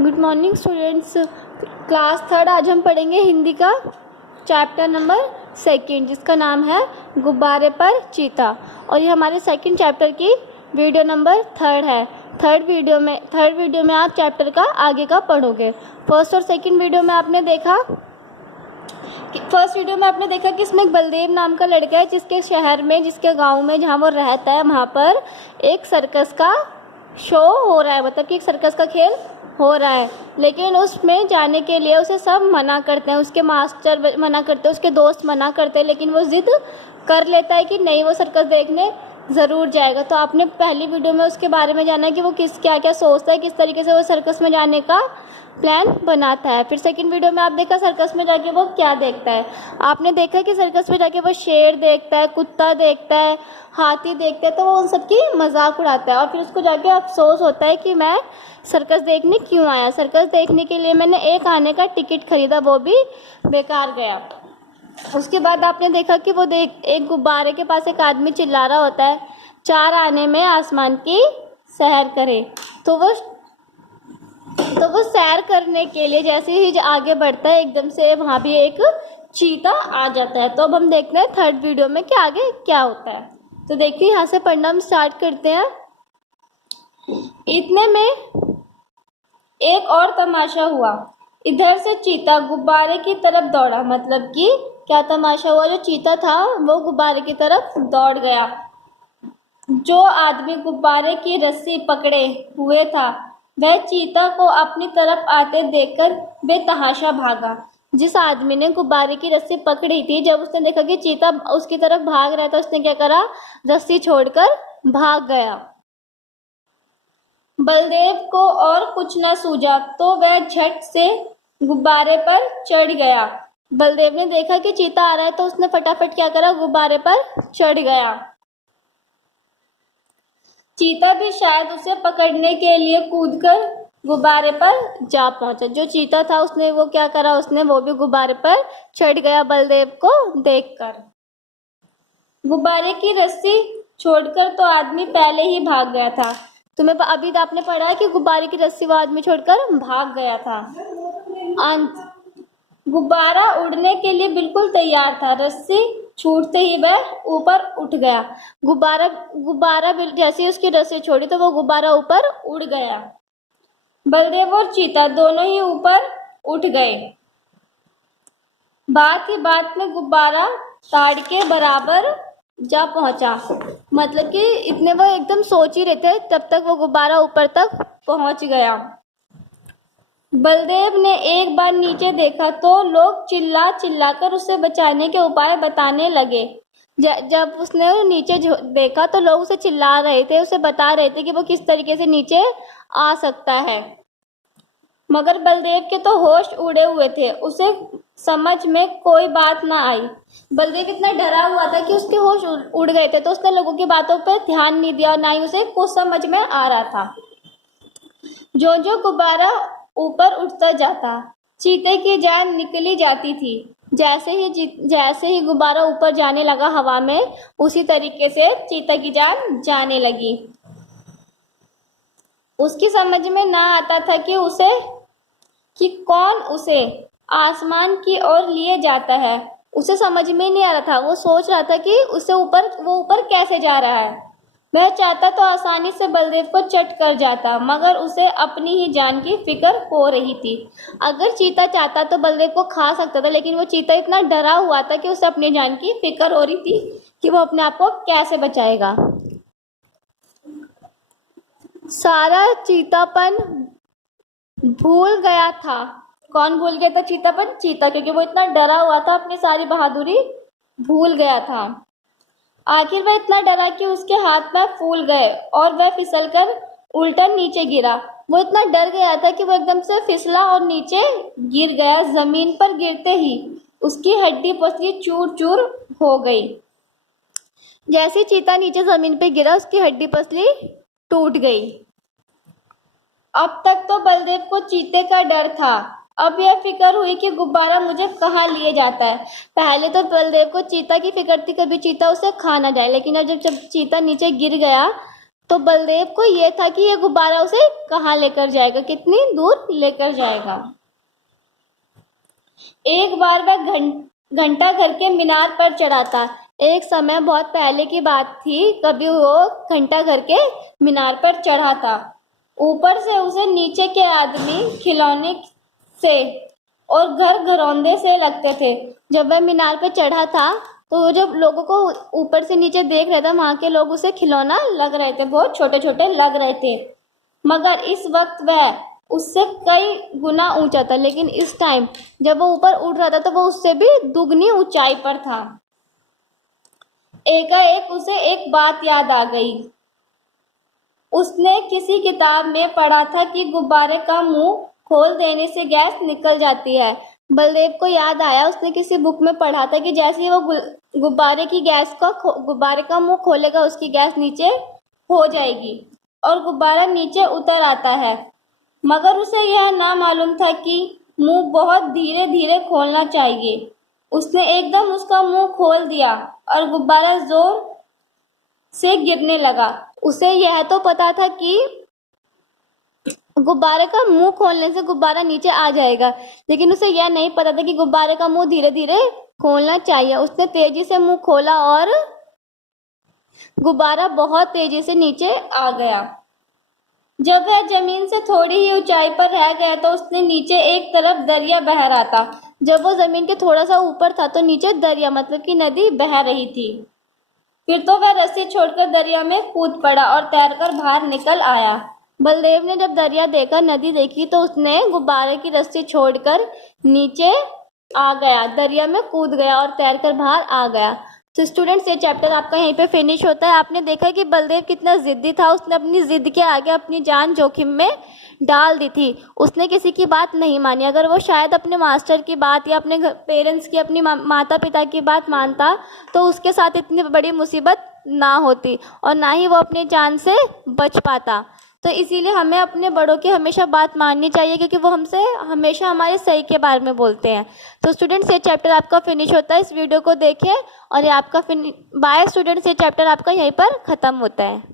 Good morning students. Class third आज हम पढ़ेंगे हिंदी का चैप्टर नंबर 2 जिसका नाम है गुब्बारे पर चीता। और ये हमारे सेकंड चैप्टर की वीडियो नंबर 3 है। थर्ड वीडियो में आप चैप्टर का आगे का पढ़ोगे। फर्स्ट और सेकंड वीडियो में आपने देखा कि इसमें एक बलदेव नाम का लड़का है जिसके शहर में, जिसके गांव में जहां वो रहता है, वहां पर एक सर्कस का शो हो रहा है, मतलब कि एक सर्कस का खेल हो रहा है। लेकिन उसमें जाने के लिए उसे सब मना करते हैं, उसके मास्टर मना करते हैं, उसके दोस्त मना करते हैं, लेकिन वो ज़िद कर लेता है कि नहीं, वो सर्कस देखने ज़रूर जाएगा। तो आपने पहली वीडियो में उसके बारे में जाना कि वो क्या क्या सोचता है, किस तरीके से वो सर्कस में जाने का प्लान बनाता है। फिर सेकंड वीडियो में आप देखा सर्कस में जाके वो क्या देखता है। आपने देखा कि सर्कस में जाके वो शेर देखता है, कुत्ता देखता है, हाथी देखता है, तो वो उन सब की मजाक उड़ाता है और फिर उसको जाके अफसोस होता है कि मैं सर्कस देखने क्यों आया। सर्कस देखने के लिए मैंने एक आने का टिकट खरीदा, वो भी बेकार गया। उसके बाद आपने देखा कि वो एक गुब्बारे के पास एक आदमी चिल्ला रहा होता है, 4 आने में आसमान की सैर करे। तो वो सैर करने के लिए जैसे ही आगे बढ़ता है, एकदम से वहाँ भी एक चीता आ जाता है। तो अब हम देखते हैं थर्ड वीडियो में कि आगे क्या होता है। तो देखिए, यहाँ से पढ़ना हम स्टार्ट करते हैं। इतने में एक और तमाशा हुआ। इधर से चीता गुब्बारे की तरफ दौड़ा, मतलब कि क्या तमाशा हुआ, जो चीता था वो गुब्बारे की तरफ दौड़ गया। जो आदमी गुब्बारे की रस्सी पकड़े हुए था वह चीता को अपनी तरफ आते देखकर बेतहाशा भागा। जिस आदमी ने गुब्बारे की रस्सी पकड़ी थी, जब उसने देखा कि चीता उसकी तरफ भाग रहा था, उसने क्या करा, रस्सी छोड़कर भाग गया। बलदेव को और कुछ न सूझा तो वह झट से गुब्बारे पर चढ़ गया। बलदेव ने देखा कि चीता आ रहा है तो उसने फटाफट क्या करा, गुब्बारे पर चढ़ गया। चीता भी शायद उसे पकड़ने के लिए कूदकर गुब्बारे पर जा पहुंचा। जो चीता था उसने वो क्या करा, उसने वो भी गुब्बारे पर चढ़ गया बलदेव को देखकर। गुब्बारे की रस्सी छोड़कर तो आदमी पहले ही भाग गया था। तुम्हें अभी आपने पढ़ा कि गुब्बारे की रस्सी वो आदमी छोड़कर भाग गया था। अंत गुब्बारा उड़ने के लिए बिल्कुल तैयार था। रस्सी छूटते ही वह ऊपर उठ गया। गुब्बारा जैसे ही उसकी रस्सी छोड़ी तो वो गुब्बारा ऊपर उड़ गया। बलदेव और चीता दोनों ही ऊपर उठ गए। बात ही बात में गुब्बारा ताड़ के बराबर जा पहुंचा, मतलब कि इतने वो एकदम सोच ही रहे थे, तब तक वो गुब्बारा ऊपर तक पहुंच गया। बलदेव ने एक बार नीचे देखा तो लोग चिल्ला चिल्लाकर उसे बचाने के उपाय बताने लगे। जब उसने नीचे देखा तो लोग उसे चिल्ला रहे थे, उसे बता रहे थे कि वो किस तरीके से नीचे आ सकता है। मगर बलदेव के तो होश उड़े हुए थे, उसे समझ में कोई बात ना आई। बलदेव इतना डरा हुआ था कि उसके होश उड़ गए थे, तो उसने लोगों की बातों पर ध्यान नहीं दिया और ना ही उसे कुछ समझ में आ रहा था। जो जो गुब्बारा ऊपर उठता जाता, चीते की जान निकली जाती थी। जैसे ही गुब्बारा ऊपर जाने लगा हवा में, उसी तरीके से चीता की जान जाने लगी। उसकी समझ में ना आता था कि कौन उसे आसमान की ओर लिए जाता है। उसे समझ में ही नहीं आ रहा था। वो सोच रहा था कि वो ऊपर कैसे जा रहा है। वह चाहता तो आसानी से बलदेव को चट कर जाता, मगर उसे अपनी ही जान की फिक्र हो रही थी। अगर चीता चाहता तो बलदेव को खा सकता था, लेकिन वो चीता इतना डरा हुआ था कि उसे अपनी जान की फिक्र हो रही थी कि वो अपने आप को कैसे बचाएगा। सारा चीतापन भूल गया था। कौन भूल गया था चीतापन? चीता, क्योंकि वो इतना डरा हुआ था, अपनी सारी बहादुरी भूल गया था। आखिर वह इतना डरा कि उसके हाथ पैर फूल गए और वह फिसलकर उल्टा नीचे गिरा। वो इतना डर गया था कि वो एकदम से फिसला और नीचे गिर गया। जमीन पर गिरते ही उसकी हड्डी पसली चूर चूर हो गई। जैसे चीता नीचे जमीन पे गिरा, उसकी हड्डी पसली टूट गई। अब तक तो बलदेव को चीते का डर था, अब यह फिक्र हुई कि गुब्बारा मुझे कहाँ लिए जाता है। पहले तो बलदेव को चीता की फिक्र थी, कभी चीता उसे खा ना जाए, लेकिन अब जब चीता नीचे गिर गया तो बलदेव को ये था कि ये गुब्बारा उसे कहाँ लेकर जाएगा, कितनी दूर लेकर जाएगा। एक बार वह घंटा घर के मीनार पर चढ़ा था। एक समय बहुत पहले की बात थी, कभी वो घंटा घर के मीनार पर चढ़ा था। ऊपर से उसे नीचे के आदमी खिलौने से और घर घरौंदे से लगते थे। जब वह मीनार पर चढ़ा था तो जब लोगों को ऊपर से नीचे देख रहा था, वहाँ के लोग उसे खिलौना लग रहे थे, बहुत छोटे छोटे लग रहे थे। मगर इस वक्त वह उससे कई गुना ऊंचा था। लेकिन इस टाइम जब वो ऊपर उड़ रहा था तो वो उससे भी दुगनी ऊंचाई पर था। एकाएक उसे एक बात याद आ गई। उसने किसी किताब में पढ़ा था कि गुब्बारे का मुंह खोल देने से गैस निकल जाती है। बलदेव को याद आया, उसने किसी बुक में पढ़ा था कि जैसे ही वो गुब्बारे का मुंह खोलेगा, उसकी गैस नीचे हो जाएगी और गुब्बारा नीचे उतर आता है। मगर उसे यह ना मालूम था कि मुंह बहुत धीरे धीरे खोलना चाहिए। उसने एकदम उसका मुंह खोल दिया और गुब्बारा जोर से गिरने लगा। उसे यह तो पता था कि गुब्बारे का मुंह खोलने से गुब्बारा नीचे आ जाएगा, लेकिन उसे यह नहीं पता था कि गुब्बारे का मुंह धीरे धीरे खोलना चाहिए। उसने तेजी से मुंह खोला और गुब्बारा बहुत तेजी से नीचे आ गया। जब वह जमीन से थोड़ी ही ऊंचाई पर रह गया तो उसने नीचे एक तरफ दरिया बह रहा था। जब वो जमीन के थोड़ा सा ऊपर था तो नीचे दरिया मतलब कि नदी बह रही थी। फिर तो वह रस्सी छोड़कर दरिया में कूद पड़ा और तैरकर बाहर निकल आया। बलदेव ने जब दरिया देखा, नदी देखी, तो उसने गुब्बारे की रस्सी छोड़कर नीचे आ गया, दरिया में कूद गया और तैरकर बाहर आ गया। तो स्टूडेंट्स, ये चैप्टर आपका यहीं पे फिनिश होता है। आपने देखा कि बलदेव कितना जिद्दी था। उसने अपनी जिद के आगे अपनी जान जोखिम में डाल दी थी। उसने किसी की बात नहीं मानी। अगर वो शायद अपने मास्टर की बात या अपने पेरेंट्स की, अपनी माता पिता की बात मानता तो उसके साथ इतनी बड़ी मुसीबत ना होती और ना ही वो अपनी जान से बच पाता। तो इसीलिए हमें अपने बड़ों की हमेशा बात माननी चाहिए, क्योंकि वो हमसे हमेशा हमारे सही के बारे में बोलते हैं। तो स्टूडेंट्स, ये चैप्टर आपका फिनिश होता है। इस वीडियो को देखिए और ये आपका बाय स्टूडेंट्स, ये चैप्टर आपका यहीं पर ख़त्म होता है।